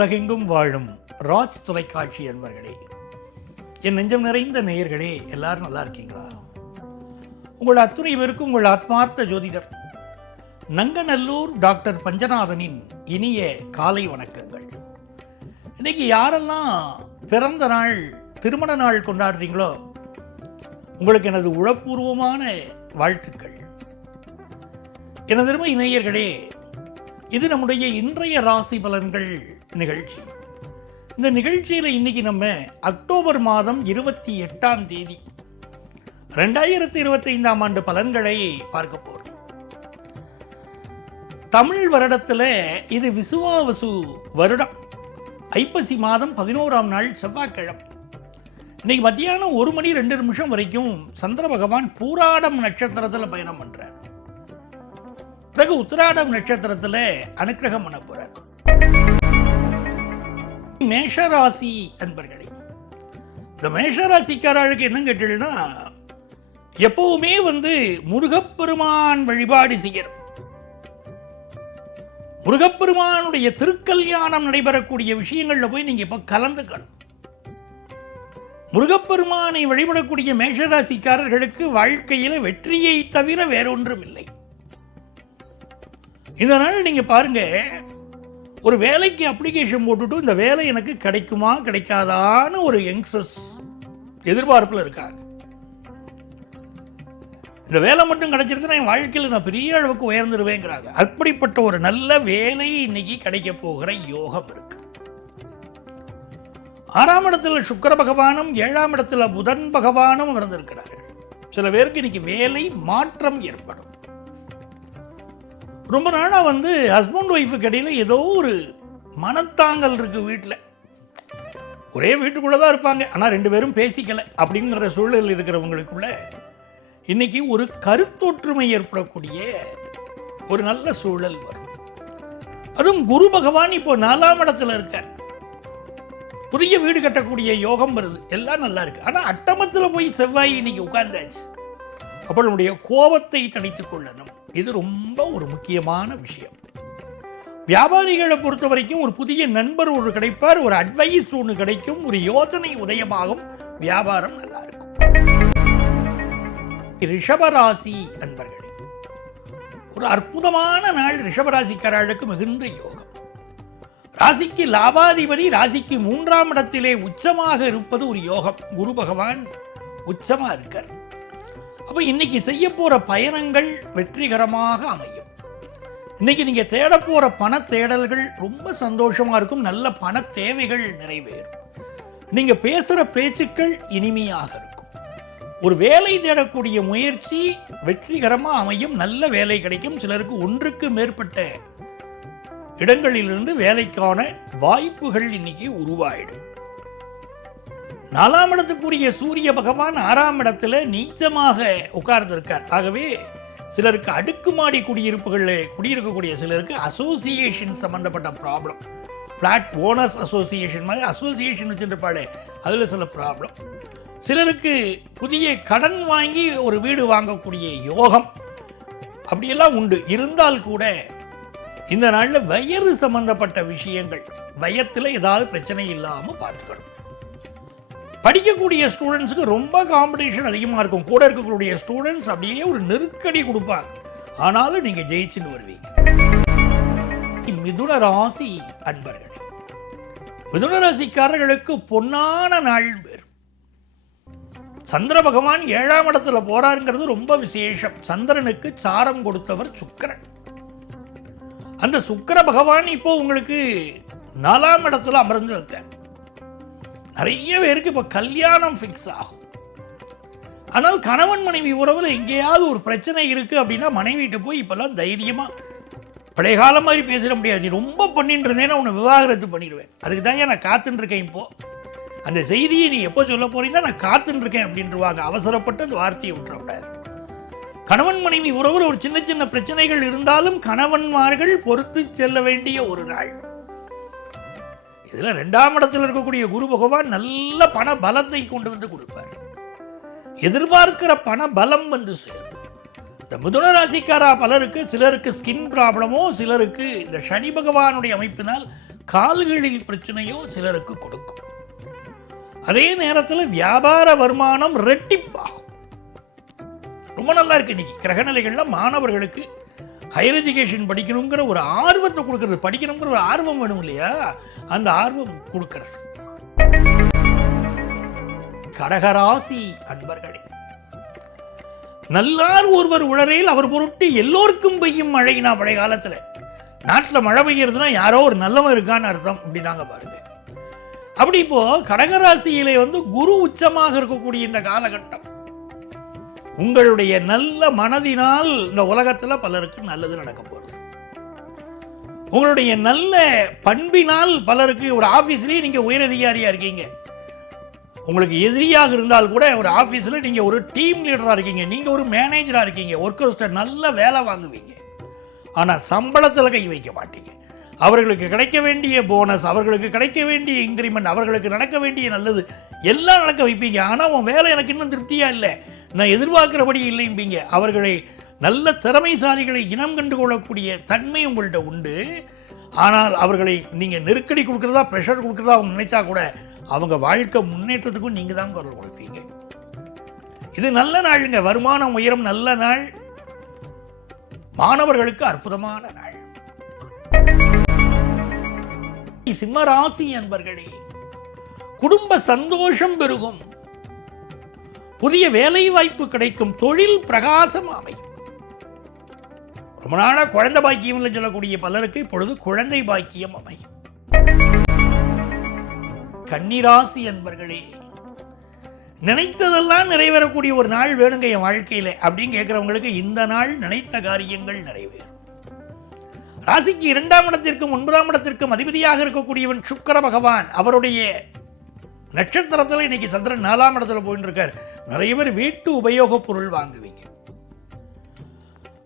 உலகெங்கும் வாழும் ராஜ் தொலைக்காட்சி அன்பர்களே, என் நெஞ்சம் நிறைந்த நேயர்களே, எல்லாரும் நல்லா இருக்கீங்களா? உங்கள் அத்துணை பேருக்கும் உங்கள் ஆத்மார்த்த ஜோதிடர் நங்கநல்லூர் டாக்டர் பஞ்சநாதனின் இனிய காலை வணக்கங்கள். இன்னைக்கு யாரெல்லாம் பிறந்த நாள், திருமண நாள் கொண்டாடுறீங்களோ உங்களுக்கு எனது உளப்பூர்வமான வாழ்த்துக்கள். எனது அருமை நேயர்களே, இது நம்முடைய இன்றைய ராசி பலன்கள் நிகழ்ச்சி. இந்த நிகழ்ச்சியில் இன்னைக்கு நம்ம அக்டோபர் மாதம் 28ஆம் தேதி 2025ஆம் ஆண்டு பலன்களை பார்க்க போறோம். தமிழ் வருடத்தில் இது விசுவாவசு வருடம், ஐப்பசி மாதம் 11ஆம் நாள் செவ்வாய்க்கிழமை. இன்னைக்கு மத்தியானம் 1 மணி 2 நிமிஷம் வரைக்கும் சந்திர பகவான் பூராடம் நட்சத்திரத்தில் பயணம் பண்றார். பிறகு உத்திராடம் நட்சத்திரத்தில் அனுக்கிரகம் பண்ண போறார். மேஷராசி அன்பர்களே, இந்த மேஷராசிக்காரர்களுக்கு என்ன கேட்டீங்கன்னா, எப்பவுமே முருகப்பெருமான் வழிபாடு செய்யணும். முருகப்பெருமானுடைய திருக்கல்யாணம் நடைபெறக்கூடிய விஷயங்கள்ல போய் நீங்க இப்ப கலந்துக்கணும். முருகப்பெருமானை வழிபடக்கூடிய மேஷராசிக்காரர்களுக்கு வாழ்க்கையில வெற்றியை தவிர வேறொன்றும் இல்லை. இந்த நாள் நீங்க பாருங்க, ஒரு வேலைக்கு அப்ளிகேஷன் போட்டுட்டு இந்த வேலை எனக்கு கிடைக்குமா கிடைக்காதான்னு ஒரு யங்ஸ்டர்ஸ் எதிர்பார்ப்பில் இருக்காங்க. இந்த வேலை மட்டும் கிடைச்சிருந்தா என் வாழ்க்கையில் நான் பெரிய அளவுக்கு உயர்ந்துருவேங்கிறாங்க. அப்படிப்பட்ட ஒரு நல்ல வேலை இன்னைக்கு கிடைக்க போகிற யோகம் இருக்கு. 6ஆம் இடத்துல சுக்கிர பகவானும் 7ஆம் இடத்துல புதன் பகவானும் இருந்திருக்கிறார்கள். சில பேருக்கு இன்னைக்கு வேலை மாற்றம் ஏற்படும். ரொம்ப நாளாக ஹஸ்பண்ட் ஒய்ஃபுக்கு இடையில் ஏதோ ஒரு மனத்தாங்கல் இருக்குது. வீட்டில் ஒரே வீட்டுக்குள்ளே தான் இருப்பாங்க, ஆனால் 2 பேரும் பேசிக்கலை அப்படிங்கிற சூழல் இருக்கிறவங்களுக்குள்ள இன்னைக்கு ஒரு கருத்தொற்றுமை ஏற்படக்கூடிய ஒரு நல்ல சூழல் வரும். அதுவும் குரு பகவான் இப்போ 4ஆம் இடத்துல இருக்கார். புதிய வீடு கட்டக்கூடிய யோகம் வருது, எல்லாம் நல்லா இருக்கு. ஆனால் அட்டமத்தில் போய் செவ்வாய் இன்னைக்கு உட்கார்ந்தாச்சு. அப்போ நம்முடைய கோபத்தை தணித்துக் கொள்ளணும். இது ரொம்ப ஒரு முக்கியமான விஷயம். வியாபாரிகளை பொறுத்த வரைக்கும் ஒரு புதிய நண்பர் ஒரு கிடைப்பார், ஒரு அட்வைஸ் ஒன்று கிடைக்கும், ஒரு யோசனை உதயமாகும், வியாபாரம் நல்லா இருக்கும். ரிஷபராசி அன்பர்களே, ஒரு அற்புதமான நாள் ரிஷபராசிக்காரர்களுக்கு மிகுந்த யோகம். ராசிக்கு லாபாதிபதி ராசிக்கு 3ஆம் இடத்திலே உச்சமாக இருப்பது ஒரு யோகம். குரு பகவான் உச்சமா இருக்கார். அப்போ இன்னைக்கு செய்ய போற பயணங்கள் வெற்றிகரமாக அமையும். இன்னைக்கு நீங்க தேட போற பண தேடல்கள் ரொம்ப சந்தோஷமா இருக்கும். நல்ல பண தேவைகள் நிறைவேறும். நீங்க பேசுற பேச்சுக்கள் இனிமையாக இருக்கும். ஒரு வேலை தேடக்கூடிய முயற்சி வெற்றிகரமா அமையும். நல்ல வேலை கிடைக்கும். சிலருக்கு 1க்கு மேற்பட்ட இடங்களிலிருந்து வேலைக்கான வாய்ப்புகள் இன்னைக்கு உருவாயிடும். 4ஆம் இடத்துக்குரிய சூரிய பகவான் 6ஆம் இடத்துல நீச்சமாக உட்கார்ந்திருக்கார். ஆகவே சிலருக்கு அடுக்குமாடி குடியிருப்புகளில் குடியிருக்கக்கூடிய சிலருக்கு அசோசியேஷன் சம்பந்தப்பட்ட ப்ராப்ளம், பிளாட் ஓனர்ஸ் அசோசியேஷன் மாதிரி அசோசியேஷன் வச்சுருப்பாளே, அதில் சில ப்ராப்ளம். சிலருக்கு புதிய கடன் வாங்கி ஒரு வீடு வாங்கக்கூடிய யோகம் அப்படியெல்லாம் உண்டு. இருந்தால் கூட இந்த நாளில் வயிறு சம்பந்தப்பட்ட விஷயங்கள், வயத்தில் ஏதாவது பிரச்சனை இல்லாமல் பார்த்துக்கணும். படிக்கக்கூடிய ஸ்டூடெண்ட்ஸுக்கு ரொம்ப காம்படிஷன் அதிகமாக இருக்கும். கூட இருக்கக்கூடிய ஸ்டூடெண்ட்ஸ் அப்படியே ஒரு நெருக்கடி கொடுப்பாங்க. ஆனாலும் நீங்கள் ஜெயிச்சுன்னு வருவீங்க. மிதுன ராசி அன்பர்கள், மிதுன ராசிக்காரர்களுக்கு பொன்னான நாள் பேர். சந்திர பகவான் 7ஆம் இடத்துல போறாருங்கிறது ரொம்ப விசேஷம். சந்திரனுக்கு சாரம் கொடுத்தவர் சுக்கிரன். அந்த சுக்கிர பகவான் இப்போ உங்களுக்கு 4ஆம் இடத்துல அமர்ந்து இருக்கார். நிறைய பேருக்கு இப்போ கல்யாணம் ஃபிக்ஸ் ஆகும். ஆனால் கணவன் மனைவி உறவில் எங்கேயாவது ஒரு பிரச்சனை இருக்கு அப்படின்னா மனைவிட்டு போய் இப்பெல்லாம் தைரியமா பழைய காலம் மாதிரி பேசிட முடியாது. நீ ரொம்ப பண்ணிட்டு இருந்தேன்னா உன்னை விவாகரத்து பண்ணிடுவேன், அதுக்கு தான் நான் காத்துட்டு இருக்கேன். இப்போ அந்த செய்தியை நீ எப்போ சொல்ல போறீங்க, நான் காத்துட்டு இருக்கேன் அப்படின்ட்டுருவாங்க. அவசரப்பட்டு அந்த வார்த்தையை விட்டுறக்கூடாது. கணவன் மனைவி உறவில் ஒரு சின்ன சின்ன பிரச்சனைகள் இருந்தாலும் கணவன்மார்கள் பொறுத்து செல்ல வேண்டிய ஒரு நாள். இதுல 2ஆம் இடத்தில் இருக்கக்கூடிய குரு பகவான் நல்ல பண பலத்தை கொண்டு வந்து கொடுப்பார். எதிர்பார்க்கிற பண பலம் சேரும். இந்த மிதுன ராசிக்காரா பலருக்கு, சிலருக்கு ஸ்கின் ப்ராப்ளமோ, சிலருக்கு இந்த சனி பகவானுடைய அமைப்பினால் கால்களில் பிரச்சனையோ சிலருக்கு கொடுக்கும். அதே நேரத்தில் வியாபார வருமானம் ரெட்டிப்பாகும். ரொம்ப நல்லா இருக்கு. இன்னைக்கு கிரகநிலைகள்ல மாணவர்களுக்கு ஹையர் எஜுகேஷன் படிக்கணுங்கிற ஒரு ஆர்வத்தை கொடுக்கறது, படிக்கணுங்கிற ஒரு ஆர்வம் வேணும் இல்லையா, அந்த ஆர்வம் கொடுக்கிறது. கடகராசி அன்பர்களே, நல்லார் ஒருவர் உளரையில் அவர் பொருட்டு எல்லோருக்கும் பெய்யும் மழைனா, பழைய காலத்துல நாட்டில் மழை பெய்யறதுனா யாரோ ஒரு நல்லவன் இருக்கான்னு அர்த்தம் அப்படின்னாங்க பாருங்க. அப்படி இப்போ கடகராசியிலே குரு உச்சமாக இருக்கக்கூடிய இந்த காலகட்டம் உங்களுடைய நல்ல மனதினால் இந்த உலகத்துல பலருக்கு நல்லது நடக்க போறது. உங்களுடைய நல்ல பண்பினால் பலருக்கு, ஒரு ஆபீஸ்லயே நீங்க உயரதிகாரியா இருக்கீங்க, உங்களுக்கு எதிரியாக இருந்தால் கூட ஒரு ஆபீஸ்ல நீங்க ஒரு டீம் லீடரா இருக்கீங்க, நீங்க ஒரு மேனேஜரா இருக்கீங்க, ஒர்க்கர்ஸ்ட நல்ல வேலை வாங்குவீங்க, ஆனா சம்பளத்தில் கை வைக்க மாட்டீங்க. அவர்களுக்கு கிடைக்க வேண்டிய போனஸ், அவர்களுக்கு கிடைக்க வேண்டிய இன்கிரிமெண்ட், அவர்களுக்கு நடக்க வேண்டிய நல்லது எல்லாம் நடக்க வைப்பீங்க. ஆனால் உன் வேலை எனக்கு இன்னும் திருப்தியா இல்லை, நான் எதிர்பார்க்கிறபடி இல்லைம்பீங்க. அவர்களை நல்ல திறமைசாலிகளை இனம் கண்டு கொள்ளக்கூடிய தன்மை உங்கள்கிட்ட உண்டு. ஆனால் அவர்களை நீங்க நெருக்கடி கொடுக்கறதா, ப்ரெஷர் கொடுக்கறதா அவங்க நினைச்சா கூட அவங்க வாழ்க்கை முன்னேற்றத்துக்கும் நீங்க தான் குரல் கொடுப்பீங்க. இது நல்ல நாளுங்க. வருமானம் உயரும் நல்ல நாள். மாணவர்களுக்கு அற்புதமான நாள். சிம்ம ராசி அன்பர்களே, குடும்ப சந்தோஷம் பெருகும், புதிய வேலை வாய்ப்பு கிடைக்கும், தொழில் பிரகாசம் அமையும். ரொம்ப நாளா குழந்தை பாக்கியம் சொல்லக்கூடிய பலருக்கு இப்பொழுது குழந்தை பாக்கியம் அமையும். கன்னிராசி அன்பர்களே, நினைத்ததெல்லாம் நிறைவேறக்கூடிய ஒரு நாள் வேணுங்க என் வாழ்க்கையில அப்படின்னு கேட்கிறவங்களுக்கு இந்த நாள் நினைத்த காரியங்கள் நிறைவேறும். ராசிக்கு 2ஆம் இடத்திற்கும் 9ஆம் இடத்திற்கும் அதிபதியாக இருக்கக்கூடியவன் சுக்கிர பகவான். அவருடைய நட்சத்திரத்தில் இன்னைக்கு சந்திரன் 4ஆம் இடத்துல போயிட்டு இருக்கார். நிறைய பேர் வீட்டு உபயோக பொருள் வாங்குவீங்க.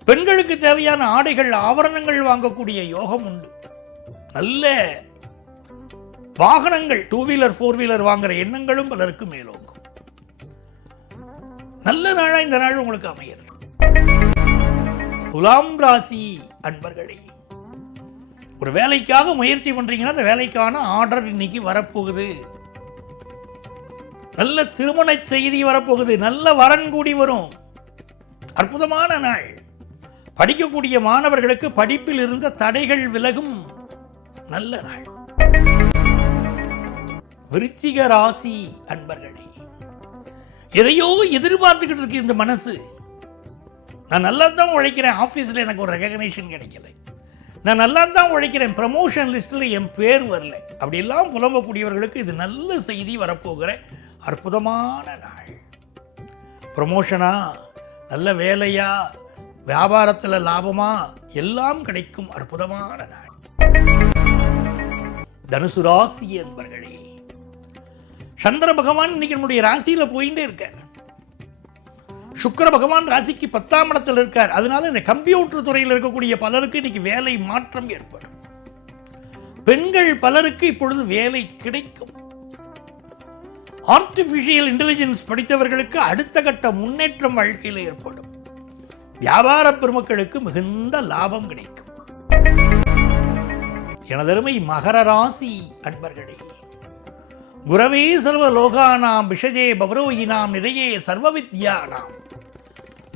பெண்களுக்கு தேவையான ஆடைகள் ஆபரணங்கள் வாங்கக்கூடிய யோகம் உண்டு. நல்ல வாகனங்கள் 2 வீலர் 4 வீலர் வாங்குற எண்ணங்களும் பலருக்கு மேலோங்கும். நல்ல நாளா இந்த நாள் உங்களுக்கு அமைகிறது. துலாம் ராசி அன்பர்களே, ஒரு வேலைக்காக முயற்சி பண்றீங்கன்னா அந்த வேலைக்கான ஆர்டர் இன்னைக்கு வரப்போகுது. நல்ல திருமண செய்தி வரப்போகுது. நல்ல வரன் கூடி வரும். அற்புதமான நாள். படிக்கக்கூடிய மாணவர்களுக்கு படிப்பில் இருந்த தடைகள் விலகும். நல்ல நாள். விருச்சிக ராசி அன்பர்களே, எதையோ எதிர்பார்த்துக்கிட்டு இருக்கு இந்த மனசு. நான் நல்லா தான் உழைக்கிறேன், ஆபீஸ்ல எனக்கு ஒரு ரெகக்னேஷன் கிடைக்கல, நான் நல்லா தான் உழைக்கிறேன், ப்ரமோஷன் லிஸ்ட்ல என் பேர் வரல, அப்படி எல்லாம் புலம்பக்கூடியவர்களுக்கு இது நல்ல செய்தி வரப்போகிற அற்புதமான நாள். ப்ரமோஷனா, நல்ல வேலையா, வியாபாரத்தில் லாபமா, எல்லாம் கிடைக்கும் அற்புதமான நாள். தனுசு ராசி என்பர்களே, சந்திர பகவான் இன்னைக்கு நம்முடைய ராசியில போயிட்டே இருக்கார். சுக்கிர பகவான் ராசிக்கு 10ஆம் இடத்தில் இருக்கார். அதனால இந்த கம்ப்யூட்டர் துறையில் இருக்கக்கூடிய பலருக்கு இன்னைக்கு வேலை மாற்றம் ஏற்படும். பெண்கள் பலருக்கு இப்பொழுது வேலை கிடைக்கும். ஆர்டிபிஷியல் இன்டெலிஜென்ஸ் படித்தவர்களுக்கு அடுத்த கட்ட முன்னேற்றம் வாழ்க்கையில் ஏற்படும். வியாபார பெருமக்களுக்கு மிகுந்த லாபம் கிடைக்கும். எனதருமை மகர ராசி அன்பர்களே, குரவே சர்வ லோகானாம் விஷஜே பவரோகினாம் நிதையே சர்வ வித்யானாம்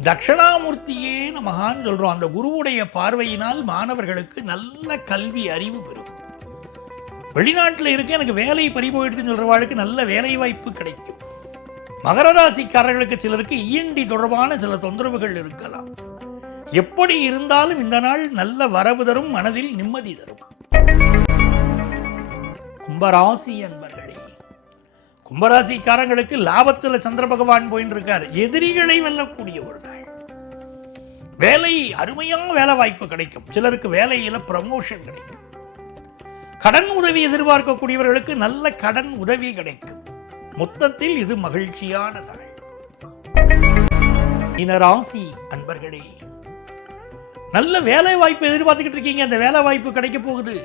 தட்சணாமூர்த்தியே நமகான்னு சொல்றோம். அந்த குருவுடைய பார்வையினால் மாணவர்களுக்கு நல்ல கல்வி அறிவு பெறும். வெளிநாட்டில் இருக்க எனக்கு வேலை பறிபோயிடுதுன்னு சொல்றவாளுக்கு நல்ல வேலை வாய்ப்பு கிடைக்கும். மகர ராசிக்காரர்களுக்கு சிலருக்கு இஎன்டி தொடர்பான சில தொந்தரவுகள் இருக்கலாம். எப்படி இருந்தாலும் இந்த நாள் நல்ல வரவு தரும், மனதில் நிம்மதி தரும். கும்பராசி அன்பர்களே, கும்பராசிக்காரங்களுக்கு லாபத்தில் சந்திர பகவான் போயின்னு இருக்கார். எதிரிகளை வெல்லக்கூடிய ஒரு நாள். வேலை, அருமையான வேலை வாய்ப்பு கிடைக்கும். சிலருக்கு வேலையில ப்ரமோஷன் கிடைக்கும். கடன் உதவி எதிர்பார்க்கக்கூடியவர்களுக்கு நல்ல கடன் உதவி கிடைக்கும். மொத்தத்தில் இது மகிழ்ச்சியான நாள். மீனராசி அன்பர்களே, நல்ல வேலை வாய்ப்பு எதிர்பார்த்துக்கிட்டு இருக்கீங்க. அந்த வேலை வாய்ப்பு கிடைக்க போகுது.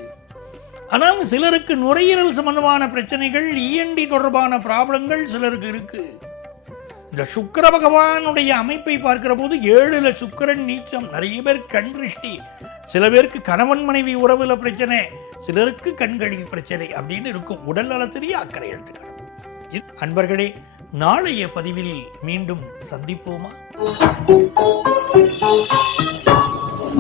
ஆனால் சிலருக்கு நுரையீரல் சம்பந்தமான பிரச்சனைகள், இஎன்டி தொடர்பான ப்ராப்ளங்கள் சிலருக்கு இருக்கு. இந்த சுக்கிர பகவானுடைய அமைப்பை பார்க்கிற போது 7ல் சுக்கிரன் நீச்சம். நிறைய பேர் கண் திருஷ்டி, சில பேருக்கு கணவன் மனைவி உறவுல பிரச்சனை, சிலருக்கு கண்களில் பிரச்சனை அப்படின்னு இருக்கும். உடல் நலத்திலேயே அக்கறை எடுத்துக்கணும். அன்பர்களே, நாளைய பதிவில் மீண்டும் சந்திப்போமா?